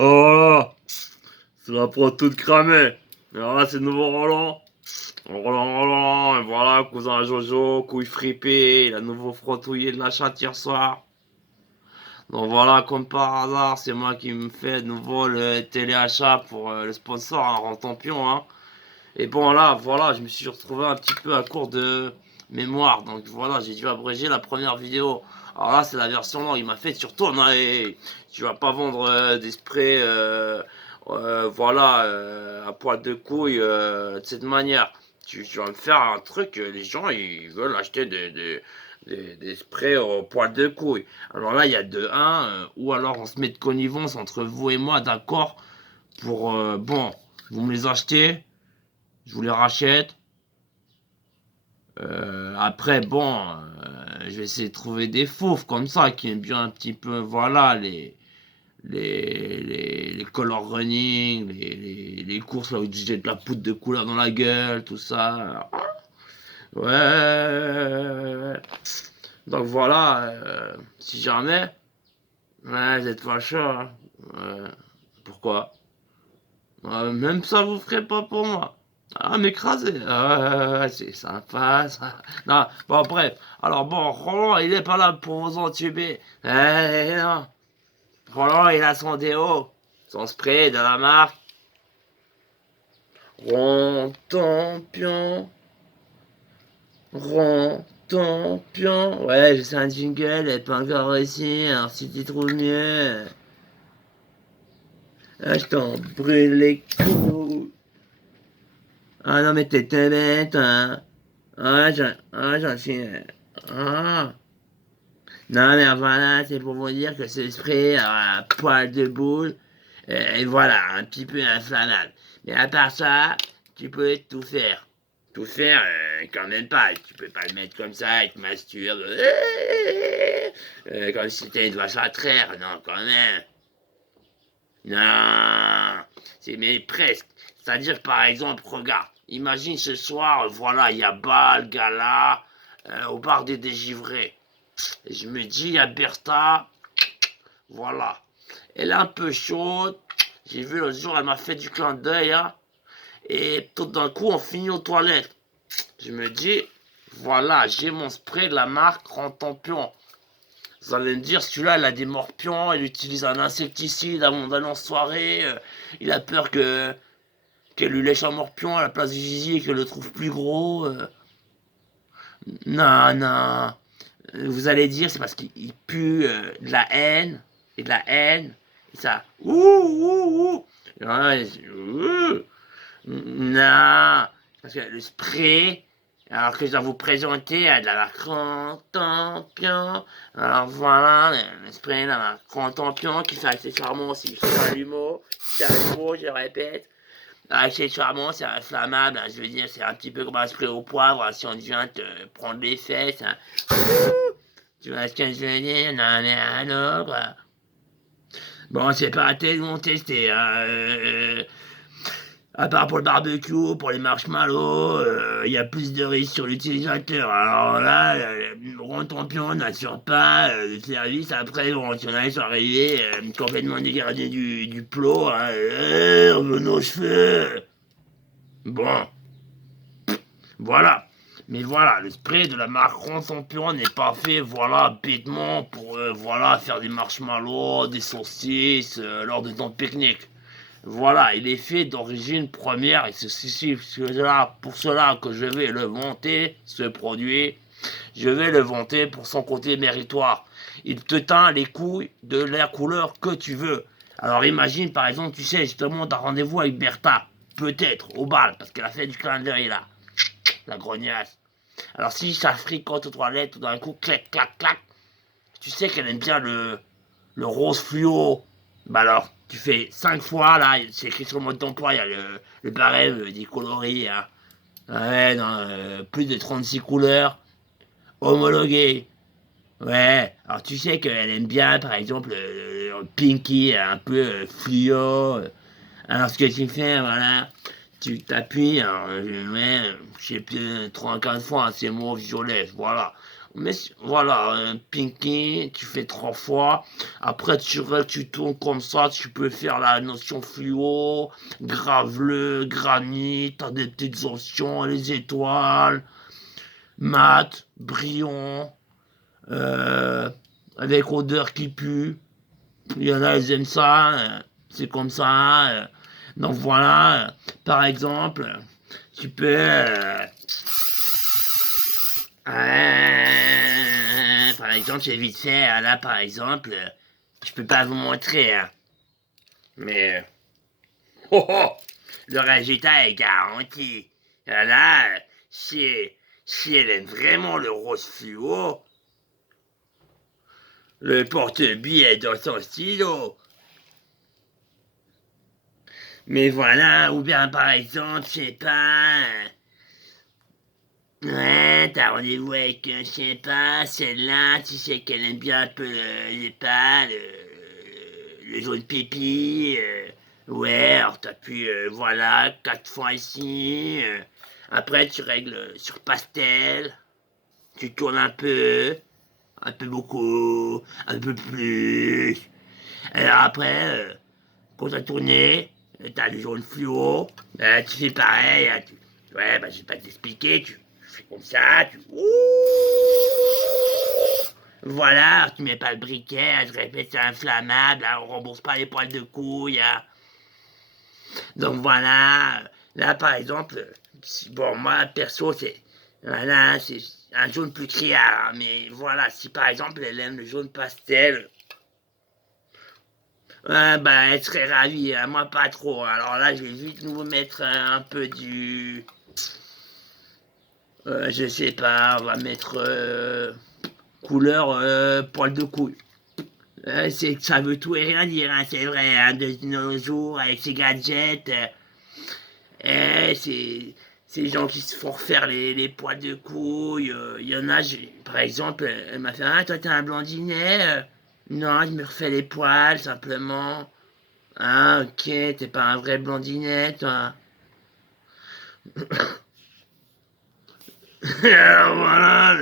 Oh là, c'est la prod toute cramée. Alors là, c'est le nouveau Roland. Roland, et voilà, cousin Jojo, couille fripée, il a nouveau frottouillé de la chatte hier soir. Donc voilà, comme par hasard, c'est moi qui me fais de nouveau le téléachat pour le sponsor, hein, Rantampion, hein. Et bon là, voilà, je me suis retrouvé un petit peu à court de mémoire. Donc voilà, j'ai dû abréger la première vidéo. Alors là, c'est la version longue. Il m'a fait, tu retournes, hein, et tu vas pas vendre des sprays, voilà, à poil de couille de cette manière. Tu vas me faire un truc, les gens, ils veulent acheter des sprays au poil de couille. Alors là, il y a de un, ou alors on se met de connivence entre vous et moi, d'accord, pour, bon, vous me les achetez, je vous les rachète. Après, bon, je vais essayer de trouver des fauves comme ça qui aiment bien un petit peu, voilà, les color running, les courses là où tu jettes de la poudre de couleur dans la gueule, tout ça. Ouais, ouais, ouais, ouais. Donc voilà, si jamais, ouais, vous êtes pas chaud, hein. Ouais. Pourquoi? Même ça vous ferait pas pour moi. Ah, m'écraser. C'est sympa, ça. Non, bon, bref. Alors, bon, Roland, il est pas là pour vous entuber. Non. Roland, il a son déo. Son spray de la marque. Rontampion. Rontampion. Ouais, je sais un jingle, elle est pas encore réussi. Alors, si tu trouves mieux. Ah, je t'en brûle les couilles. Ah non, mais t'es bête, hein. J'en suis. Ah. Non, mais voilà, c'est pour vous dire que ce spray a un poil de boule. Et voilà, un petit peu inflammable. Mais à part ça, tu peux tout faire. Tout faire, quand même pas. Tu peux pas le mettre comme ça et te masturbe. Comme si c'était une vache à traire. Non, quand même. Non, c'est mais presque. C'est-à-dire, par exemple, regarde, imagine ce soir, voilà, il y a bal, gala, au bar des dégivrés. Et je me dis, il y a Bertha, voilà. Elle est un peu chaude. J'ai vu l'autre jour, elle m'a fait du clin d'œil, hein. Et tout d'un coup, on finit aux toilettes. Je me dis, voilà, j'ai mon spray de la marque Rantampion. Vous allez me dire, celui-là, il a des morpions, il utilise un insecticide avant d'aller en soirée, il a peur qu'elle lui lèche un morpion à la place du gibier et qu'elle le trouve plus gros. Non, non. Vous allez dire, c'est parce qu'il pue de la haine, et de la haine, et ça. Ouh, ouh, ouh. Ouais, ouh. Non, parce que le spray, alors que je dois vous présenter de la marque Rantampion. Alors voilà, le spray de la marque Rantampion qui fait accessoirement aussi chalumeau, chalumeau, je répète. Accessoirement, c'est inflammable, hein, je veux dire, c'est un petit peu comme un spray au poivre, hein, si on vient te prendre les fesses. Hein. Tu vois ce que je veux dire? Non mais alors, quoi. Bon, c'est pas tellement testé, hein. À part pour le barbecue, pour les marshmallows, il y a plus de risques sur l'utilisateur. Alors là, Rantampion n'assure pas le service après bon, si on allait s'arriver complètement dégradé du plot, hein, on nos cheveux. Bon, voilà. Mais voilà, le spray de la marque Rantampion n'est pas fait, voilà, bêtement pour, voilà, faire des marshmallows, des saucisses lors de ton pique-nique. Voilà, il est fait d'origine première et c'est pour cela que je vais le vanter, ce produit. Je vais le vanter pour son côté méritoire. Il te teint les couilles de la couleur que tu veux. Alors imagine par exemple, tu sais, justement, t'as rendez-vous avec Bertha. Peut-être, au bal, parce qu'elle a fait du clin d'œil là. La grognasse. Alors si ça fricote aux toilettes, tout d'un coup, clac, clac, clac, tu sais qu'elle aime bien le rose fluo. Bah alors, tu fais 5 fois, là, c'est écrit sur le mode d'emploi, il y a le barème des coloris, hein. Ouais, non, plus de 36 couleurs, homologuées. Ouais, alors tu sais qu'elle aime bien, par exemple, le pinky, un peu fluo. Alors ce que tu fais, voilà, tu t'appuies, ouais, je sais plus, 3 4 fois, c'est mauve violet, voilà. Mais voilà, pinky, tu fais 3 fois. Après, tu tournes comme ça. Tu peux faire la notion fluo, graveleux, granit. T'as des petites options, les étoiles, mat, brillant, euh, avec odeur qui pue. Il y en a, ils aiment ça. C'est comme ça. Donc voilà, par exemple, tu peux. Par exemple, j'ai vite fait, là, par exemple, je peux pas vous montrer, hein, mais oh, oh, le résultat est garanti. Là, si, si elle aime vraiment le rose fluo, le porte-billets dans son stylo. Mais voilà, ou bien par exemple, je sais pas, ouais, t'as rendez-vous avec, je sais pas, celle-là, tu sais qu'elle aime bien un peu les pâles, le jaune pipi, ouais, alors t'appuies, voilà, 4 fois ici, après tu règles sur pastel, tu tournes un peu beaucoup, un peu plus, et après, quand t'as tourné, t'as le jaune fluo, tu fais pareil, hein, ouais, bah je vais pas t'expliquer, tu fais comme ça, voilà, tu mets pas le briquet, je répète, c'est inflammable, on rembourse pas les poils de couille. Donc voilà, là par exemple, bon moi perso voilà, c'est un jaune plus criard, mais voilà, si par exemple elle aime le jaune pastel, bah elle serait ravie, hein, moi pas trop. Alors là je vais vite nous mettre un peu du, je sais pas, on va mettre couleur poil de couille. Ça veut tout et rien dire, hein, c'est vrai, hein, de nos jours, avec ces gadgets, c'est les gens qui se font refaire les poils de couilles. Il y en a, par exemple, elle m'a fait, ah, toi t'es un blondinet, non, je me refais les poils, simplement. Ah, ok, t'es pas un vrai blondinet, toi. Alors voilà.